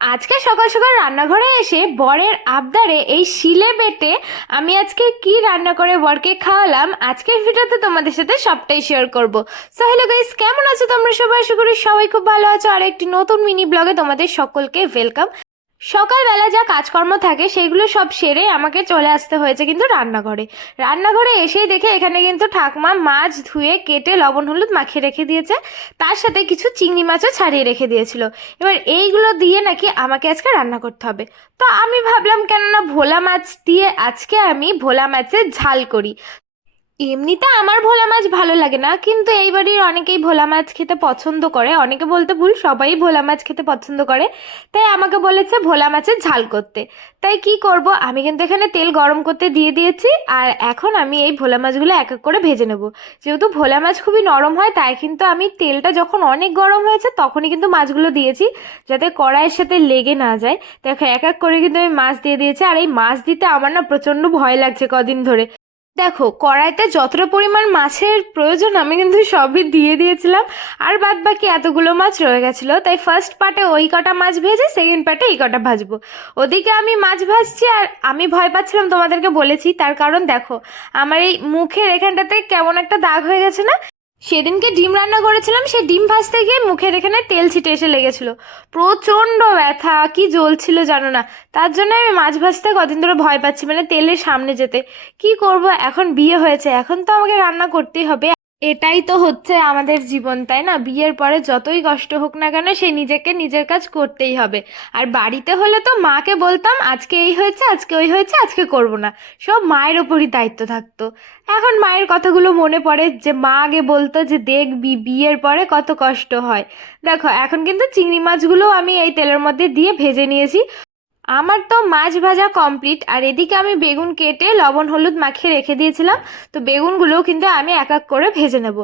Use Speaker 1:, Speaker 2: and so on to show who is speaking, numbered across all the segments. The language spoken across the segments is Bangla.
Speaker 1: আজকে সকাল সকাল রান্নাঘরে এসে বরের আবদারে এই শিলে বেটে আমি আজকে কি রান্না করে বরকে খাওয়ালাম, আজকের ভিডিওতে তোমাদের সাথে সবটাই শেয়ার করব। সো হ্যালো গাইস কেমন আছো তোমরা সবাই? আশা করি সবাই খুব ভালো আছো। আর একটি নতুন মিনি ব্লগে তোমাদের সকলকে ওয়েলকাম সকালবেলা যা কাজকর্ম থাকে সেগুলো সব সেরে আমাকে চলে আসতে হয়েছে কিন্তু রান্নাঘরে। রান্নাঘরে এসেই দেখে এখানে কিন্তু ঠাকমা মাছ ধুয়ে কেটে লবণ হলুদ মাখিয়ে রেখে দিয়েছে। তার সাথে কিছু চিংড়ি মাছও ছাড়িয়ে রেখে দিয়েছিল। এবার এইগুলো দিয়ে নাকি আমাকে আজকে রান্না করতে হবে। তো আমি ভাবলাম কেননা ভোলা মাছ দিয়ে আজকে আমি ভোলা মাছের ঝাল করি। এমনিতে আমার ভোলা মাছ ভালো লাগে না, কিন্তু এই বাড়ির অনেকেই ভোলা মাছ খেতে পছন্দ করে। অনেকে বলতে ভুল, সবাই ভোলা মাছ খেতে পছন্দ করে। তাই আমাকে বলেছে ভোলা মাছের ঝাল করতে। তাই কি করব? আমি কিন্তু এখানে তেল গরম করতে দিয়ে দিয়েছি, আর এখন আমি এই ভোলা মাছগুলো এক এক করে ভেজে নেব। যেহেতু ভোলা মাছ খুবই নরম হয়, তাই কিন্তু আমি তেলটা যখন অনেক গরম হয়েছে, তখনই কিন্তু মাছগুলো দিয়েছি, যাতে কড়াইয়ের সাথে লেগে না যায়। দেখো, এক এক করে কিন্তু আমি মাছ দিয়ে দিয়েছি, আর এই মাছ দিতে আমার না প্রচণ্ড ভয় লাগছে কদিন ধরে। দেখো, কড়াইতে যতটা পরিমাণ মাছের প্রয়োজন, আমি কিন্তু সবই দিয়ে দিয়েছিলাম। আর বাদ বাকি এতগুলো মাছ রয়ে গেছিল, তাই ফার্স্ট পার্টে ওই কটা মাছ ভেজে সেকেন্ড পার্টে এই কটা ভাজবো। ওদিকে আমি মাছ ভাজছি আর আমি ভয় পাচ্ছিলাম, তোমাদেরকে বলেছি। তার কারণ দেখো, আমার এই মুখের এখানটাতে কেমন একটা দাগ হয়ে গেছে না? সেদিনকে ডিম রান্না করেছিলাম সে ডিম ভাজতে গিয়ে মুখের এখানে তেল ছিটে এসে লেগেছিল। প্রচণ্ড ব্যথা, কি জ্বলছিল জানো না। তার জন্য আমি মাছ ভাজতে কদিন ধরে ভয় পাচ্ছি মানে তেলের সামনে যেতে। কি করব? এখন বিয়ে হয়েছে, এখন তো আমাকে রান্না করতেই হবে। এটাই তো হচ্ছে আমাদের জীবন, তাই না? বিয়ের পরে যতই কষ্ট হোক না কেন সে নিজেকে নিজের কাজ করতেই হবে। আর বাড়িতে হলে তো মাকে বলতাম, আজকে এই হয়েছে, আজকে ওই হয়েছে, আজকে করব না। সব মায়ের ওপরই দায়িত্ব থাকতো। এখন মায়ের কথাগুলো মনে পড়ে যে মা আগে বলতো যে, দেখবি, বিয়ের পরে কত কষ্ট হয়। দেখো, এখন কিন্তু চিংড়ি মাছগুলো আমি এই তেলের মধ্যে দিয়ে ভেজে নিয়েছি। আমার তো মাছ ভাজা কমপ্লিট আর এদিকে আমি বেগুন কেটে লবণ হলুদ মাখিয়ে রেখে দিয়েছিলাম, তো বেগুনগুলোও কিন্তু আমি এক এক করে ভেজে নেব।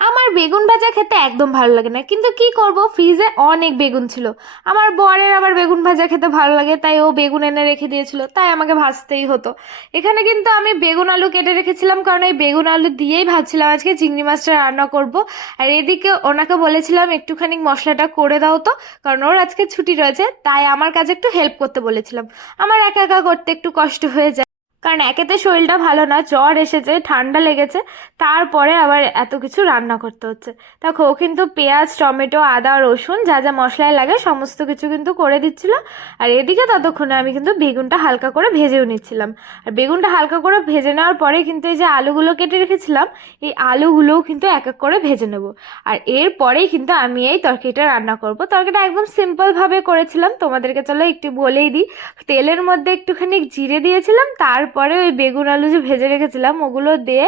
Speaker 1: আমার বেগুন ভাজা খেতে একদম ভালো লাগে না। কিন্তু কি করব? ফ্রিজে অনেক বেগুন ছিল। আমার বরের আবার বেগুন ভাজা খেতে ভালো লাগে, তাই ও বেগুন এনে রেখে দিয়েছিল, তাই আমাকে ভাজতেই হতো। এখানে কিন্তু আমি বেগুন আলু কেটে রেখেছিলাম, কারণ এই বেগুন আলু দিয়েই ভাবছিলাম আজকে চিংড়ি মাছটা রান্না করব। আর এদিকে ওনাকে বলেছিলাম, একটুখানি মশলাটা করে দাও তো, কারণ ওর আজকে ছুটি রয়েছে, তাই আমার কাছে একটু হেল্প করতে বলেছিলাম। আমার একা একা করতে একটু কষ্ট হয়ে যায়। কারণ একেতে শরীরটা ভালো না, জ্বর এসেছে, ঠান্ডা লেগেছে, তারপরে আবার এত কিছু রান্না করতে হচ্ছে। দেখো, ও কিন্তু পেঁয়াজ, টমেটো, আদা, রসুন, যা যা মশলায় লাগে সমস্ত কিছু কিন্তু করে দিচ্ছিল। আর এদিকে ততক্ষণে আমি কিন্তু বেগুনটা হালকা করে ভেজেও নিচ্ছিলাম। আর বেগুনটা হালকা করে ভেজে নেওয়ার পরে কিন্তু এই যে আলুগুলো কেটে রেখেছিলাম, এই আলুগুলোও কিন্তু এক এক করে ভেজে নেব। আর এরপরেই কিন্তু আমি এই তরকারিটা রান্না করব। তরকারিটা একদম সিম্পলভাবে করেছিলাম। তোমাদেরকে চলো একটু বলেই দিই। তেলের মধ্যে একটুখানি জিরে দিয়েছিলাম তারপরে ওই বেগুন আলু যে ভেজে রেখেছিলাম, ওগুলো দিয়ে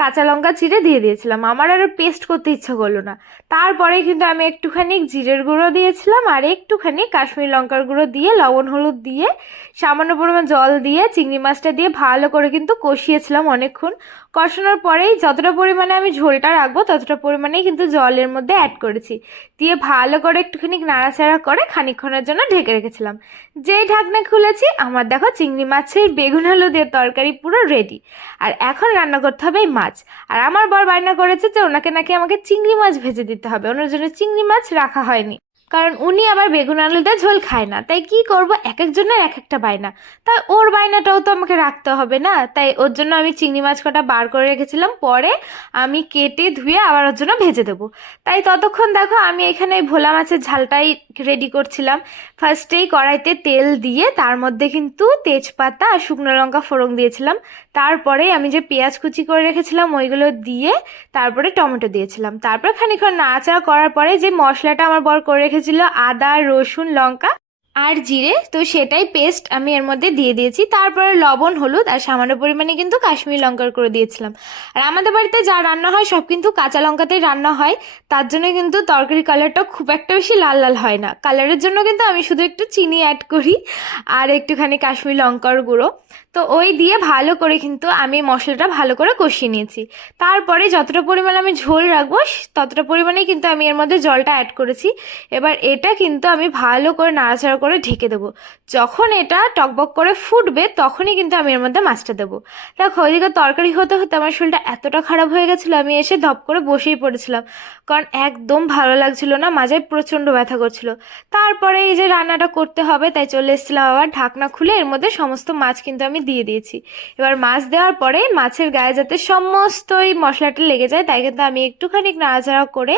Speaker 1: কাঁচা লঙ্কা চিড়ে দিয়ে দিয়েছিলাম। আমার আর পেস্ট করতে ইচ্ছা করল না। তারপরে কিন্তু আমি একটুখানি জিরের গুঁড়ো দিয়েছিলাম আর একটুখানি কাশ্মীর লঙ্কার গুঁড়ো দিয়ে, লবণ হলুদ দিয়ে, সামান্য পরিমাণ জল দিয়ে, চিংড়ি মাছটা দিয়ে ভালো করে কিন্তু কষিয়েছিলাম অনেকক্ষণ। কষানোর পরেই যতটা পরিমাণে আমি ঝোলটা রাখব, ততটা পরিমাণেই কিন্তু জলের মধ্যে অ্যাড করেছি। দিয়ে ভালো করে একটুখানি নাড়াচাড়া করে খানিকক্ষণের জন্য ঢেকে রেখেছিলাম। যেই ঢাকনা খুলেছি, আমার দেখো চিংড়ি মাছের বেগুন আলু দিয়ে তরকারি পুরো রেডি আর এখন রান্না করতে হবে এই মাছ। আর আমার বর বায়না করেছে যে ওনাকে নাকি আমাকে চিংড়ি মাছ ভেজে দিতে হবে। ওনার জন্য চিংড়ি মাছ রাখা হয়নি। কারণ উনি আবার বেগুন আলু দিয়ে ঝোল খায় না। তাই কি করব? এক একজনের এক একটা বায়না। তাই ওর বায়নাটাও তো আমাকে রাখতে হবে না? তাই ওর জন্য আমি চিংড়ি মাছ কটা বার করে রেখেছিলাম। পরে আমি কেটে ধুয়ে আবার ওর জন্য ভেজে দেবো। তাই ততক্ষণ দেখো আমি এখানে ভোলা মাছের ঝালটাই রেডি করছিলাম। ফার্স্টেই কড়াইতে তেল দিয়ে তার মধ্যে কিন্তু তেজপাতা আর শুকনো লঙ্কা ফোড়ন দিয়েছিলাম। তারপরে আমি যে পেঁয়াজ কুচি করে রেখেছিলাম ওইগুলো দিয়ে তারপরে টমেটো দিয়েছিলাম। তারপরে খানিকক্ষণ নাড়াচাড়া করার পরে যে মশলাটা আমার বর করে রেখেছিল আদা রসুন লঙ্কা। আর জিরে, তো সেটাই পেস্ট আমি এর মধ্যে দিয়ে দিয়েছি। তারপরে লবণ, হলুদ আর সামান্য পরিমাণে কিন্তু কাশ্মীর লঙ্কার করে দিয়েছিলাম। আর আমাদের বাড়িতে যা রান্না হয় সব কিন্তু কাঁচা লঙ্কাতেই রান্না হয়। তার জন্য কিন্তু তরকারি কালারটা খুব একটা বেশি লাল লাল হয় না। কালারের জন্য কিন্তু আমি শুধু একটু চিনি অ্যাড করি আর একটুখানি কাশ্মীর লঙ্কার গুঁড়ো। তো ওই দিয়ে ভালো করে কিন্তু আমি মশলাটা ভালো করে কষিয়ে নিয়েছি। তারপরে যতটা পরিমাণ আমি ঝোল রাখব, ততটা পরিমাণেই কিন্তু আমি এর মধ্যে জলটা অ্যাড করেছি। এবার এটা কিন্তু আমি ভালো করে নাড়াচাড়া করে ঢেকে দেবো। যখন এটা টকবক করে ফুটবে, তখনই কিন্তু আমি এর মধ্যে মাছটা দেবো। দেখো, ওইদিকে তরকারি হতে হতে আমার শরীরটা এতটা খারাপ হয়ে গেছিল, আমি এসে ধপ করে বসেই পড়েছিলাম। কারণ একদম ভালো লাগছিল না, মাঝে প্রচণ্ড ব্যথা করছিল। তারপরে এই যে রান্নাটা করতে হবে, তাই চলে এসেছিলাম আবার ঢাকনা খুলে, এর মধ্যে সমস্ত মাছ কিন্তু আমি দিয়ে দিয়েছি। এবার মাছ দেওয়ার পরে মাছের গায়ে যাতে সমস্ত এই মশলাটা লেগে যায়, তাই কিন্তু আমি একটুখানি নাড়াচাড়া করে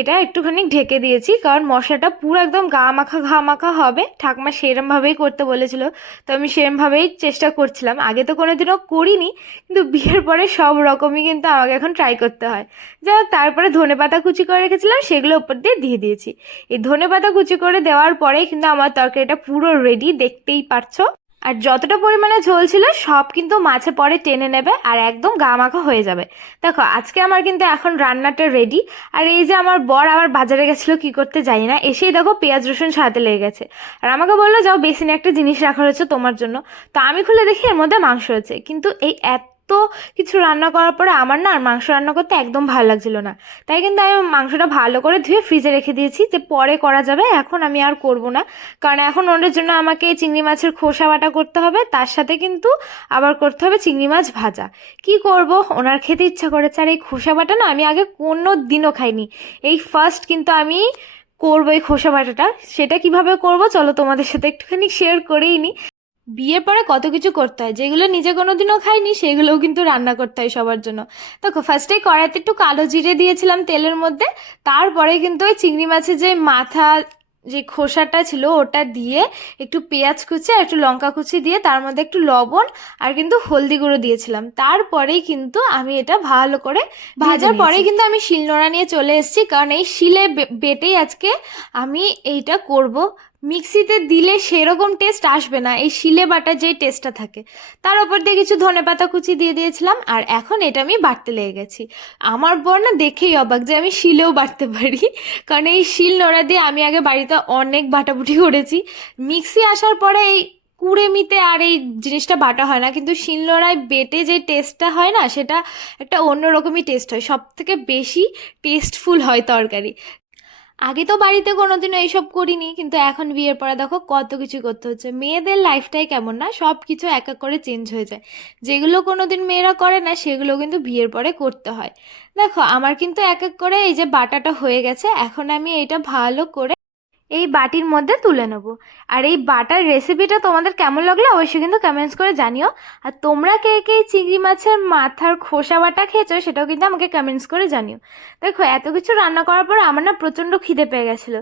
Speaker 1: এটা একটুখানি ঢেকে দিয়েছি, কারণ মশলাটা পুরো একদম গা মাখা, ঘা মাখা হবে। ঠাকমা সেরমভাবেই করতে বলেছিল, তো আমি সেরমভাবেই চেষ্টা করছিলাম। আগে তো কোনোদিনও করিনি, কিন্তু বিয়ের পরে সব রকমই কিন্তু আমাকে এখন ট্রাই করতে হয়। হোক, তারপরে ধনে পাতা কুচি করে রেখেছিলাম, সেগুলো উপর দিয়ে দিয়ে দিয়েছি। এই ধনে পাতা কুচি করে দেওয়ার পরেই কিন্তু আমার তরকারিটা পুরো রেডি দেখতেই পারছ। আর যতটা পরিমাণে ঝোল ছিল, সব কিন্তু মাছে পরে টেনে নেবে আর একদম গা মাখা হয়ে যাবে। দেখো, আজকে আমার কিন্তু এখন রান্নাটা রেডি আর এই যে আমার বর আবার বাজারে গেছিল, কি করতে জানি না, এসেই দেখো পেঁয়াজ, রসুন সাথে লেগে গেছে। আর আমাকে বলল, যাও বেসিনে একটা জিনিস রাখা হয়েছে তোমার জন্য। তো আমি খুলে দেখি এর মধ্যে মাংস হয়েছে কিন্তু এই এত কিছু রান্না করার পরে আমার না আর মাংস রান্না করতে একদম ভালো লাগছিল না। তাই কিন্তু আমি মাংসটা ভালো করে ধুয়ে ফ্রিজে রেখে দিয়েছি যে পরে করা যাবে, এখন আমি আর করব না। কারণ এখন ওদের জন্য আমাকে চিংড়ি মাছের খোসা বাটা করতে হবে, তার সাথে কিন্তু আবার করতে হবে চিংড়ি মাছ ভাজা। কি করব? ওনার খেতে ইচ্ছা করেছে। আর এই খোসা বাটা না আমি আগে কোনো দিনও খাইনি। এই ফার্স্ট কিন্তু আমি করব এই খোসা বাটাটা। সেটা কীভাবে করব? চলো তোমাদের সাথে একটুখানি শেয়ার করেই নিই বিয়ের পরে কত কিছু করতে হয়। যেগুলো নিজে কোনোদিনও খাইনি সেগুলোও কিন্তু রান্না করতে হয় সবার জন্য। দেখো ফার্স্টেই কড়াইতে একটু কালো জিরে দিয়েছিলাম তেলের মধ্যে। তারপরে কিন্তু ওই চিংড়ি মাছের যে মাথা যে খোসাটা ছিল ওটা দিয়ে একটু পেঁয়াজ কুচি আর একটু লঙ্কা কুচি দিয়ে তার মধ্যে একটু লবণ আর কিন্তু হলদি গুঁড়ো দিয়েছিলাম। তারপরেই কিন্তু আমি এটা ভালো করে ভাজার পরেই কিন্তু আমি শিলনোড়া নিয়ে চলে এসেছি। কারণ এই শিলে বেটেই আজকে আমি এইটা করব। মিক্সিতে দিলে সেরকম টেস্ট আসবে না। এই শিলে বাটা যেই টেস্টটা থাকে। তার উপর দিয়ে কিছু ধনে পাতা কুচি দিয়ে দিয়েছিলাম, আর এখন এটা আমি বাটতে লেগে গেছি। আমার বর না দেখেই অবাক যে আমি শিলেও বাটতে পারি। কারণ এই শিল নোড়া দিয়ে আমি আগে বাড়িতে অনেক বাটাবুটি করেছি। মিক্সি আসার পরে এই কুড়েমিতে আর এই জিনিসটা বাটা হয় না। কিন্তু শিলনোড়ায় বেটে যে টেস্টটা হয় না, সেটা একটা অন্যরকমই টেস্ট হয়। সব থেকে বেশি টেস্টফুল হয় তরকারি। আগে তো বাড়িতে কোনোদিনও এইসব করিনি, কিন্তু এখন বিয়ের পরে দেখো কত কিছু করতে হচ্ছে। মেয়েদের লাইফটাই কেমন না সব কিছু এক এক করে চেঞ্জ হয়ে যায়। যেগুলো কোনোদিন মেয়েরা করে না, সেগুলো কিন্তু বিয়ের পরে করতে হয়। দেখো, আমার কিন্তু এক এক করে এই যে বাটাটা হয়ে গেছে, এখন আমি এটা ভালো করে এই বাটির মধ্যে তুলে নেব। আর এই বাটার রেসিপিটা তোমাদের কেমন লাগল অবশ্যই কিন্তু কমেন্টস করে জানিও। আর তোমরা কে কে চিংড়ি মাছের মাথার খোসা বাটা খেয়েছো সেটাও কিন্তু আমাকে কমেন্টস করে জানিও। দেখো, এত কিছু রান্না করার পর আমার না প্রচণ্ড খিদে পেয়ে গেছিল।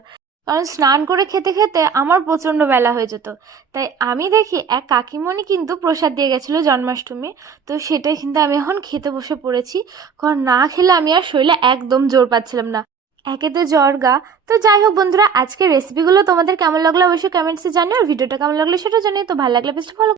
Speaker 1: কারণ স্নান করে খেতে খেতে আমার প্রচণ্ড বেলা হয়ে যেত। তাই আমি দেখি এক কাকিমণি কিন্তু প্রসাদ দিয়ে গেছিল জন্মাষ্টমী। তো সেটাই কিন্তু আমি এখন খেতে বসে পড়েছি। কারণ না খেলে আমি আর শরীরে একদম জোর পাচ্ছিলাম না। একেতে জ্বর গা। তো যাই হোক বন্ধুরা, আজকের রেসিপিগুলো তোমাদের কেমন লাগল অবশ্যই কমেন্টসে জানিও, আর ভিডিওটা কেমন লাগল সেটা জানিয়ে তো ভালো লাগলে বেশি ফলো